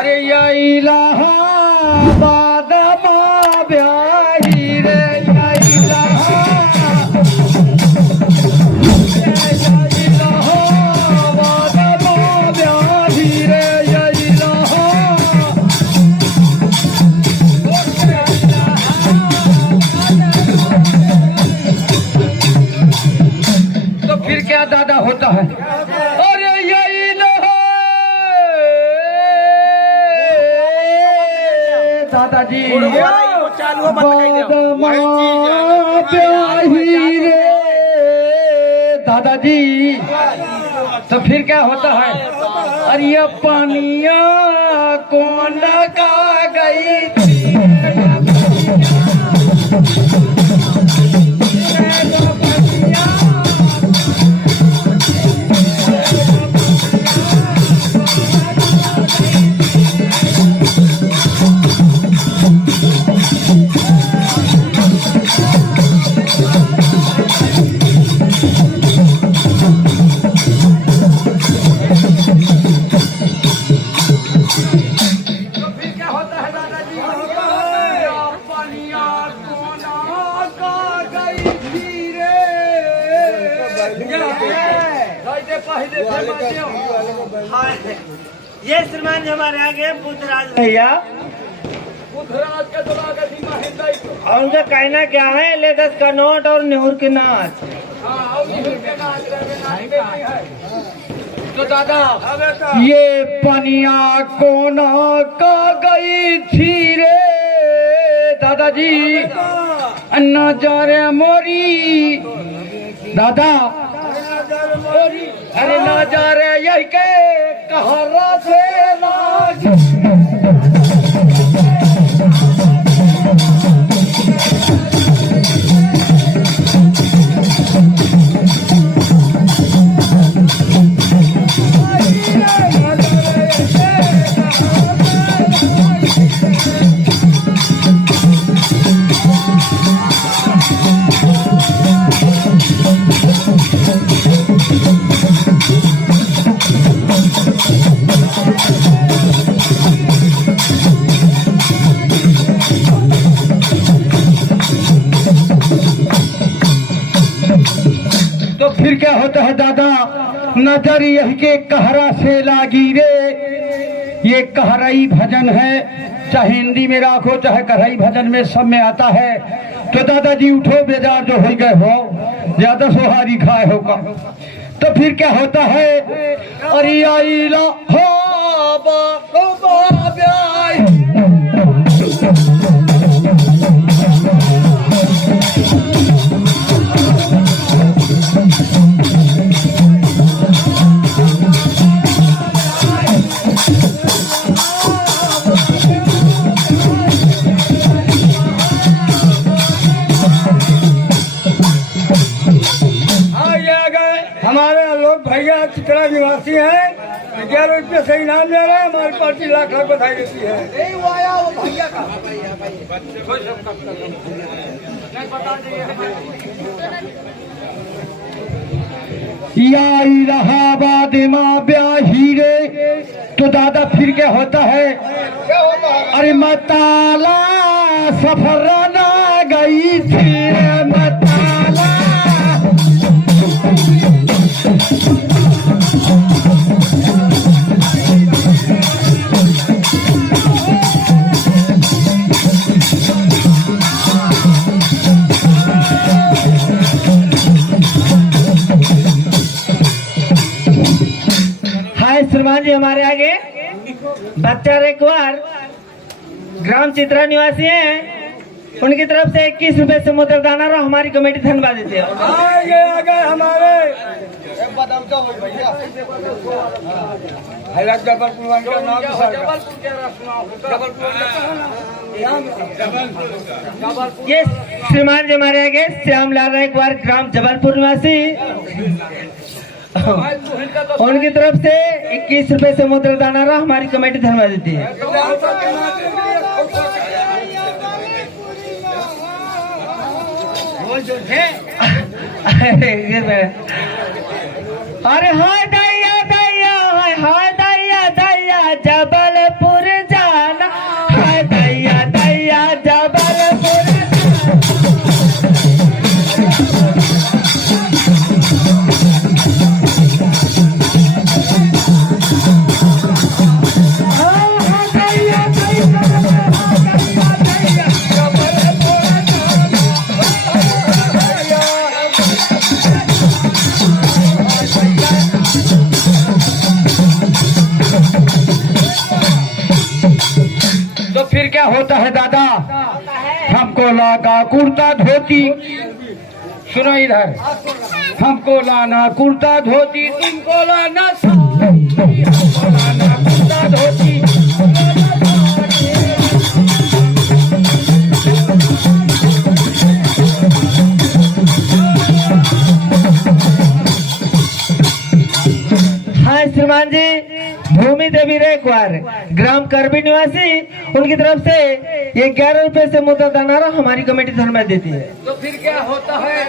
अरे या इलाहाबाद माँ ब्याही रे या इलाहाबाद माँ ब्याही रे या तो फिर क्या दादा होता है? अरे यही दादाजी दादाजी तो फिर क्या होता है? अरे ये पानिया कौन का गई थी ये श्रीमान जी हमारे आगे बुद्धराज भैया बुद्धराज का तो और उनका कहना क्या है? लेदस का नोट और नेहरू के नाच। तो दादा ये पनिया कोना का गई थी रे दादाजी नजर मोरी दादा अरे नजर यही के कहरा से लाग फिर क्या होता है दादा? नजर यही के कहरा से लागी रे। ये कहराई भजन है, चाहे हिंदी में राखो चाहे कहराई भजन में, सब में आता है। तो दादाजी उठो बेजार जो हो गए हो, ज्यादा सोहारी खाए हो का। तो फिर क्या होता है? अरे आईला हो चित्रा निवासी है, 11 रुपये से इनाम ले रहे हैं। हमारी पार्टी लाख लाख बधाई देती है। वो आया वो भैया का या इलाहाबाद माँ ब्याही रे। तो दादा फिर क्या होता है? अरे मताला सफर ना गई थी मताला श्रीमान जी हमारे आगे बच्चा रेकवार ग्राम चित्रा निवासी हैं, उनकी तरफ से 21 रुपए से मुद्रदाना और हमारी कमेटी धन्यवाद देती है। आगे हमारे ये श्रीमान जी हमारे आगे श्यामलाल रेकवार ग्राम जबलपुर निवासी, उनकी तरफ से 21 रुपए से मुद्रदाना रहा हमारी कमेटी धन्यवाद देती है। अरे हाय दैया दैया हाय दैया दैया जबलपुर फिर क्या होता है दादा? हमको लागा कुर्ता धोती, सुनो इधर, हमको लाना कुर्ता धोती, तुमको लाना साड़ी, हमको लाना कुर्ता धोती। हाँ श्रीमान जी, भूमि देवी रेखवार, ग्राम करबी निवासी, उनकी तरफ से ये 11 रुपए से मुद्दा दानारा हमारी कमेटी धन्यवाद देती है। तो फिर क्या होता है?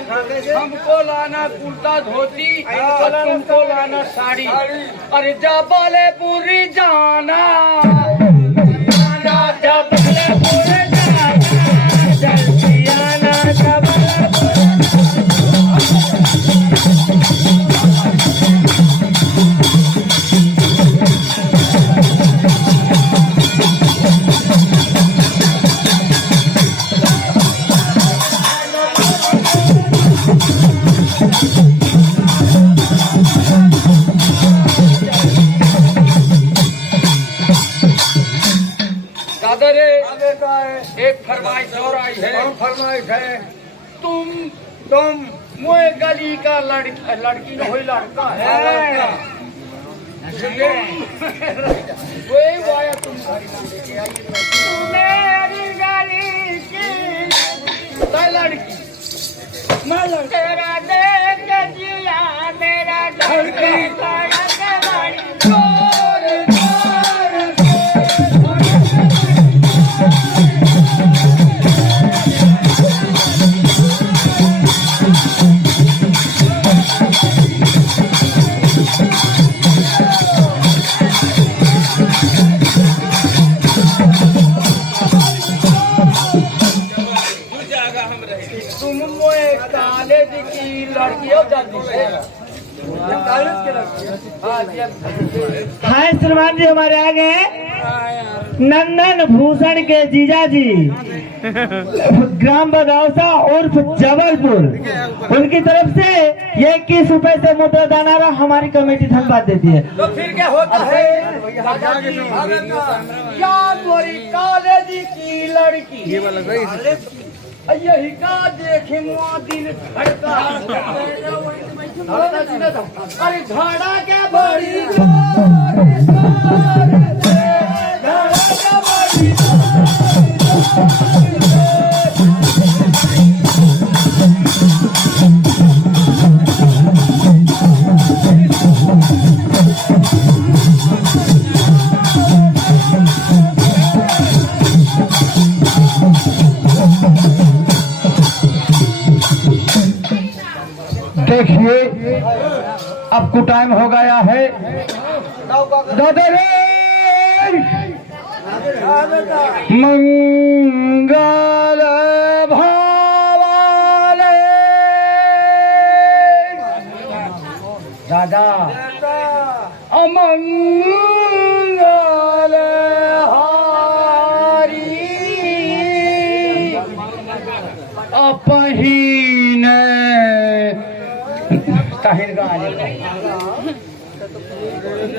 हमको लाना कुर्ता धोती और तुमको लाना साड़ी। अरे जा बालेपुरी जाना, जा बालेपुरी जाना, जल्दी आना, जा बालेपुरी। दादा रे, एक फरमाइश और आई है। फरमाइश है, तुम मोए गली का लड़की न होई लड़का है। वही वाया तुम मेरी गली की लड़की, मैं तेरा देख जिया मेरा तुम मोए कॉलेज की लड़की हो जाती है। हाँ श्रीमान जी, हमारे आगे नंदन भूषण के जीजा जी, ग्राम बगावसा उर्फ जबलपुर, उनकी तरफ से ये 21 रुपए से मुद्दा दानारा हमारी कमेटी धन्यवाद देती है। तो फिर क्या होता है? क्या मोरी कॉलेज की लड़की यही का देखे मुआ दिल धड़का। अरे झाड़ा के बड़ी देखिए, अब को टाइम हो गया है। दादा रे, मंगल भावाले दादा, अमंगल हारी अपहीन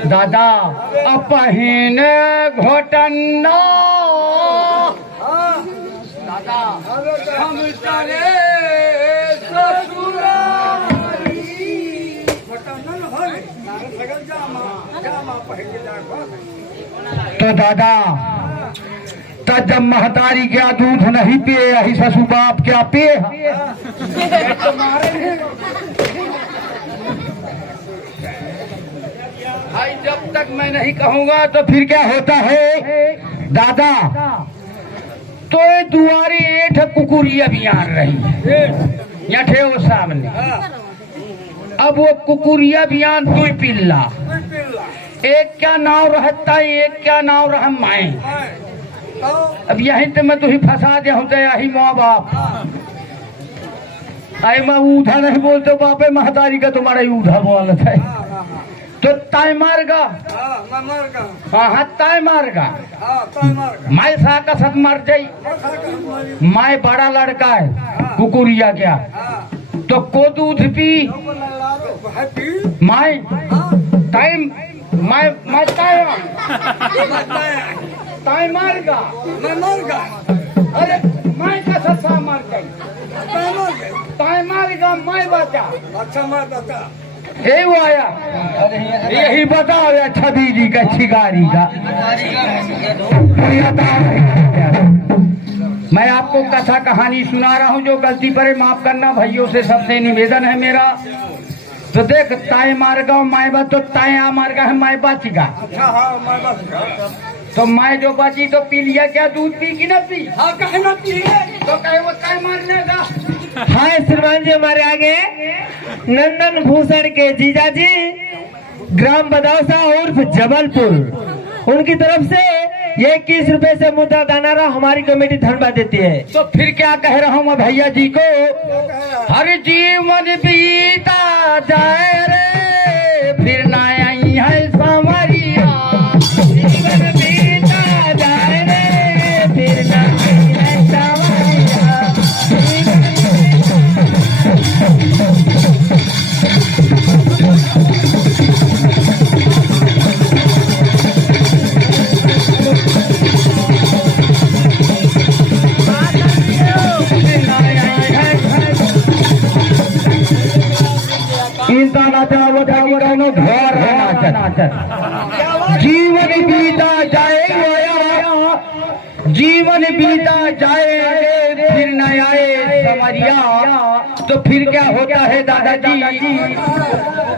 दादा, अपहीन घोटन्ना दादा, हम चले ससुरारी। तो दादा, तब जब महतारी क्या दूध नहीं पिए, यही ससुर बाप क्या पिए। भाई जब तक मैं नहीं कहूंगा तो फिर क्या होता है दादा? तो दुआरे एठ कुकुरी अभियान रही है यठे वो सामने। अब वो कुकुरिया अभियान दुई पिल्ला, एक क्या नाव रहता है, एक क्या नाव रह माए। अब यही तो मैं तुही फंसा दे हूँ, यही माँ बाप आई मैं ऊधा नहीं बोलते बापे महतारी का तुम्हारा ऊधा बोलत है। तो ताय मारगा, हाँ ताय मारगा, माय सा का सत मर जाई। माय बड़ा लड़का है कुकुरिया क्या, तो को दूध पी माय टाइम माय ताई मारेगा मैं मर गया। अरे मैं का सस्ता मार गई मैं मर गया। ताई मारेगा मैं बचा अच्छा मैं बता। यही वो आया यही बताओ रे छवि जी का छिगारी का मैं आपको कथा कहानी सुना रहा हूँ जो गलती पर माफ करना भाइयों से सबसे निवेदन है मेरा। तो देख ताए मारगा माएबा तो ताया मारगा है माए बचगा अच्छा हाँ मैं बच गया। तो माए जो बची तो पी लिया क्या दूध पी कि न पी हाँ कहे ना पिए। तो कहे वो ताए मारने का। हाय श्रीमान जी हमारे आगे नंदन भूषण के जीजाजी ग्राम बदौसा उर्फ जबलपुर उनकी तरफ से ये 21 रुपए से मुद्रा दानारा हमारी कमेटी धन्यवाद देती है। तो फिर क्या कह रहा हूँ मैं भैया जी को हर जीवन बीता जाए रे फिर ना आई है सावरिया जीवन बीता जाए रे फिर ना आई है सावरिया जीवन बीता जाए जीवन बीता जाए फिर न आए समरिया। तो फिर क्या होता है दादाजी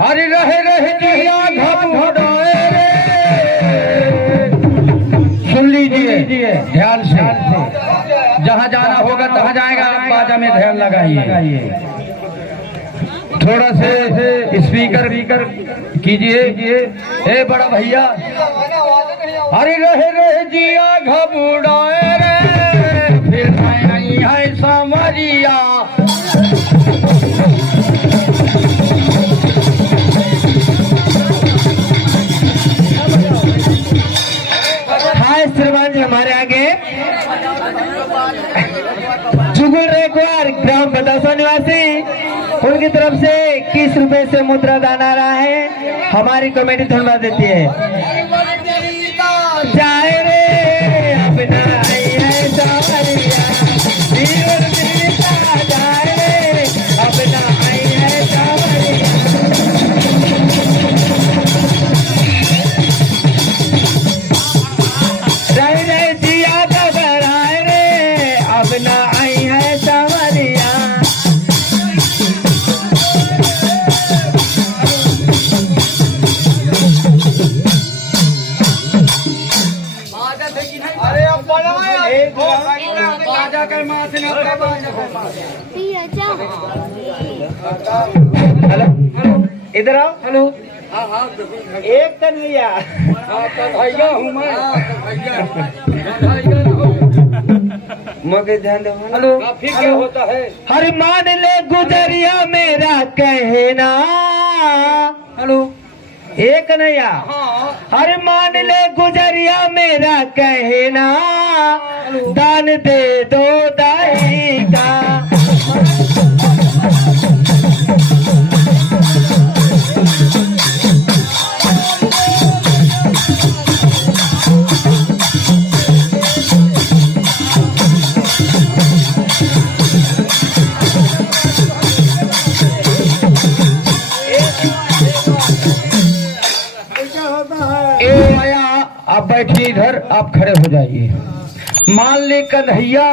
अरे रहे जिया घबराए रे। सुन लीजिए ध्यान से जहाँ जाना होगा तहाँ जाएगा बाजा में ध्यान लगाइए थोड़ा से स्पीकर कीजिए ए बड़ा भैया अरे रहे जिया घबराए रे फिर नहीं है समरिया। हाय श्रीमान जी हमारे आगे जुगुल रेखवार ग्राम बदौसा निवासी उनकी तरफ से 21 रुपए से मुद्रा दान आ रहा है हमारी कमेटी धन्यवाद देती है। जाए रे अपना आई है सावरिया जीवन बीता जाए रे अपना आई है सावरिया। रहे जिया घबराए रे अपना आई है सावरिया। अरे अब बड़ा कर माँ से हेलो इधर आओ। हेलो हाँ हाँ देखो एक कन्हैया भैया हूँ मैं मगे ध्यान दो। हेलो फिर क्या होता है हर मान ले गुजरिया मेरा कहना। हेलो एक कन्हैया हर मान ले गुजरिया मेरा कहना दान दे दो दाई का। आप बैठिए इधर आप खड़े हो जाइए। मान ले कन्हैया